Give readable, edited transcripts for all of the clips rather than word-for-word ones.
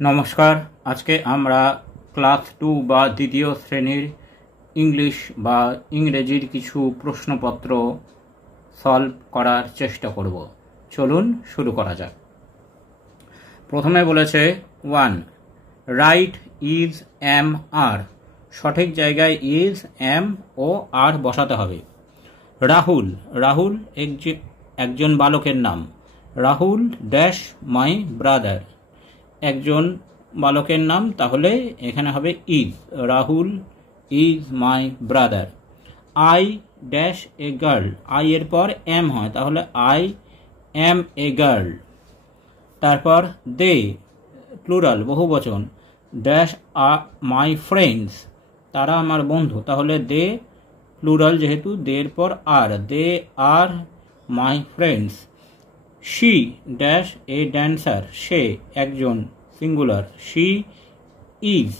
নমস্কার। আজকে আমরা ক্লাস 2 বা দ্বিতীয় শ্রেণীর ইংলিশ বা ইংরেজির কিছু প্রশ্নপত্র সলভ করার চেষ্টা করব। চলুন শুরু করা যাক। প্রথমে বলেছে 1, রাইট ইজ এম আর। সঠিক জায়গায় ইজ এম ও আর বসাতে হবে। রাহুল, রাহুল একজন বালকের নাম। রাহুল ড্যাশ মাই ব্রাদার, একজন বালকের নাম, তাহলে এখানে হবে is. Rahul is my brother. I dash a girl, I এর পর এম হয়, তাহলে আই এম এ গার্ল। তারপর দে প্লুরাল বহুবচন, ড্যাশ মাই ফ্রেন্ডস, তারা আমার বন্ধু, তাহলে দে প্লুরাল যেহেতু দের পর আর, they are my friends. She dash a dancer, সে একজন singular, she is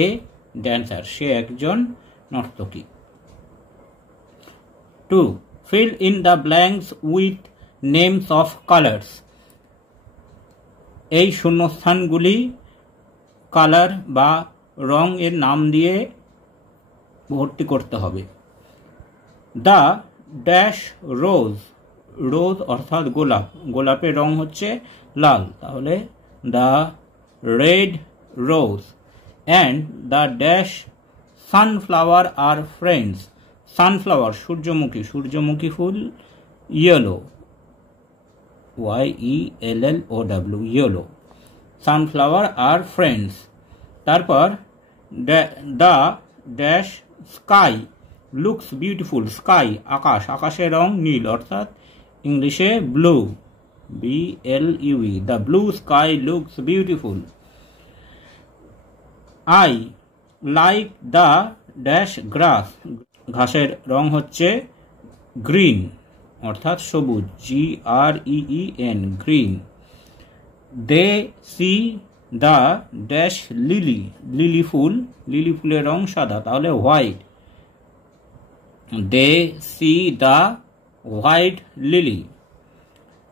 a dancer, সে একজন নর্তকী। 2, fill in the blanks with names of colors। এই শূন্যস্থানগুলি কালার বা রং এর নাম দিয়ে ভর্তি করতে হবে। দ্য ড্যাশ রোজ, রোজ অর্থাৎ গোলাপ, গোলাপের রং হচ্ছে লাল, তাহলে the red rose. And the dash sunflower are friends, sunflower সূর্যমুখী, সূর্যমুখী ফুল yellow, YELLOW, yellow. Sunflower are friends. তারপর the dash sky looks beautiful, sky আকাশ, আকাশের রং নীল অর্থাৎ ইংলিশে blue, BLUE, the blue sky looks beautiful. I like the dash grass, ঘাসের রং হচ্ছে গ্রিন অর্থাৎ সবুজ, GREEN, green. They see the dash lily, lily ফুল, লিলি ফুলের রং সাদা, তাহলে white, they see the white lily.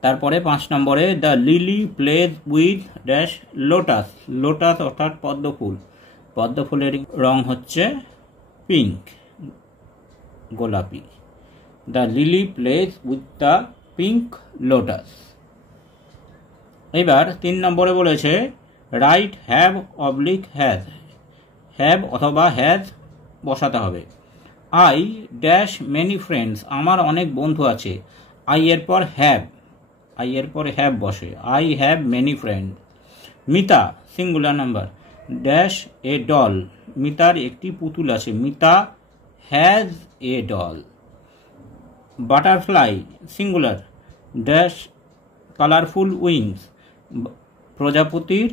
তারপরে 5 নম্বরে the lily pledge with dash lotus, lotus অর্থাৎ পদ্ম ফুল, পদ্ম ফুলের রং হচ্ছে পিঙ্ক, গোলাপি। The lily pledge with the pink lotus. এবার 3 নম্বরে বলেছে right have oblique has, have অথবা হ্যাজ বসাতে হবে। আই ড্যাশ মেনি ফ্রেন্ডস, আমার অনেক বন্ধু আছে, আই এর পর হ্যাভ, আই এর পর হ্যাভ বসে, I have many friend. Mita singular number, dash a doll, মিতার একটি পুতুল আছে, Mita has a doll. Butterfly singular, dash colourful wings, প্রজাপতির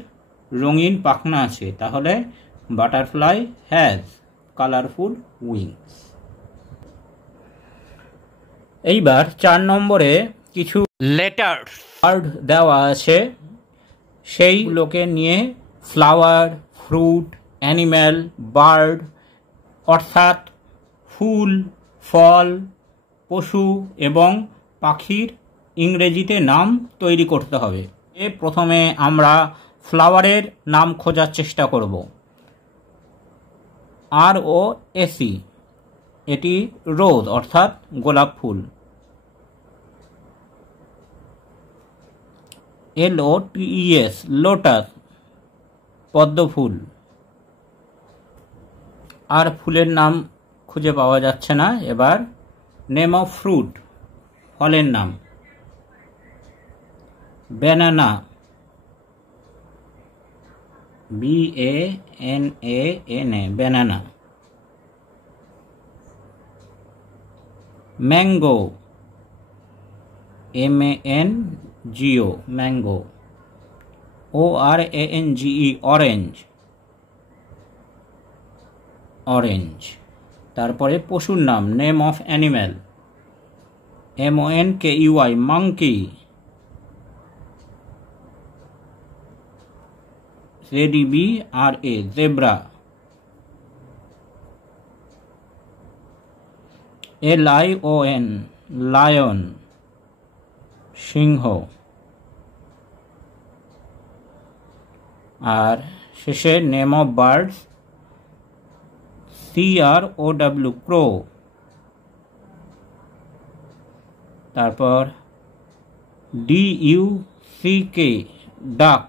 রঙিন পাখনা আছে, তাহলে বাটারফ্লাই হ্যাজ কালারফুল উইংস। এইবার 4 নম্বরে কিছু লেটার ওয়ার্ড দেওয়া আছে, সেইগুলোকে নিয়ে ফ্লাওয়ার, ফ্রুট, অ্যানিম্যাল, বার্ড অর্থাৎ ফুল, ফল, পশু এবং পাখির ইংরেজিতে নাম তৈরি করতে হবে। প্রথমে আমরা ফ্লাওয়ারের নাম খোঁজার চেষ্টা করব। ROAC, এটি রোজ অর্থাৎ গোলাপ ফুল। LOTES, লোটাস পদ্ম ফুল। আর ফুলের নাম খুঁজে পাওয়া যাচ্ছে না। এবার নেম অফ ফ্রুট, ফলের নাম। Banana, BANANA, banana. Mango, MANGO, mango. ORANGE, orange, orange. তারপরে পশুর নাম, name of animal, MONKEY, monkey. ZEBRA, zebra. LION, lion, সিংহ। আর শেষে name of birds, CROW crow. তারপর DUCK ডাক,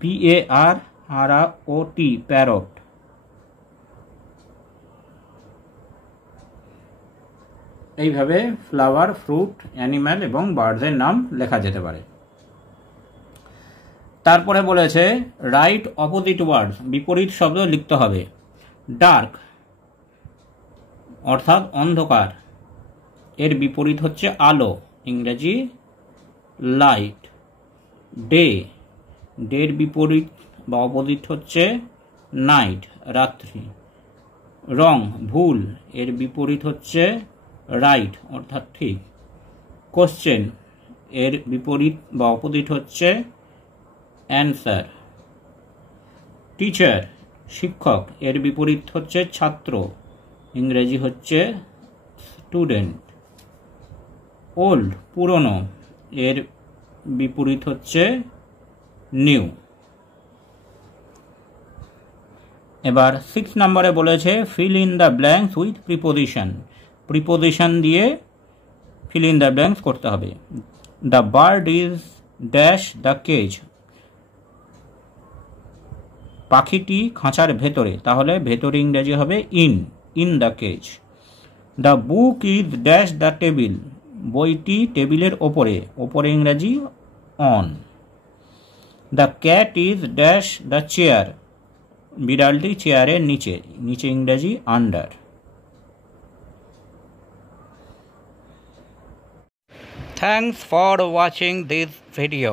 PARROT প্যারট। এইভাবে ফ্লাওয়ার, ফ্রুট, অ্যানিম্যাল এবং বার্ডসের নাম লেখা যেতে পারে। তারপরে বলেছে রাইট অপোজিট ওয়ার্ডস, বিপরীত শব্দ লিখতে হবে। ডার্ক অর্থাৎ অন্ধকার, এর বিপরীত হচ্ছে আলো, ইংরেজি লাইট। ডে, ডের বিপরীত বা অপোজিট হচ্ছে নাইট, রাত্রি। রং ভুল, এর বিপরীত হচ্ছে রাইট অর্থাৎ ঠিক। কোশ্চেন, এর বিপরীত বা অপোজিট হচ্ছে অ্যান্সার। টিচার শিক্ষক, এর বিপরীত হচ্ছে ছাত্র, ইংরেজি হচ্ছে স্টুডেন্ট। ওল্ড পুরনো, এর বিপরীত হচ্ছে নিউ। এবার 6 নম্বরে বলেছে fill in the blanks with preposition, preposition দিয়ে ফিল ইন দ্য ব্ল্যাঙ্কস করতে হবে। The bird is dash the cage, পাখিটি খাঁচার ভেতরে, তাহলে ভেতরে ইংরেজি হবে in the cage. The book is dash the table, বইটি টেবিলের ওপরে ইংরেজি on. The cat is dash the chair, বিড়ালটি চেয়ারের নিচে ইংরেজি under. Thanks for watching this video.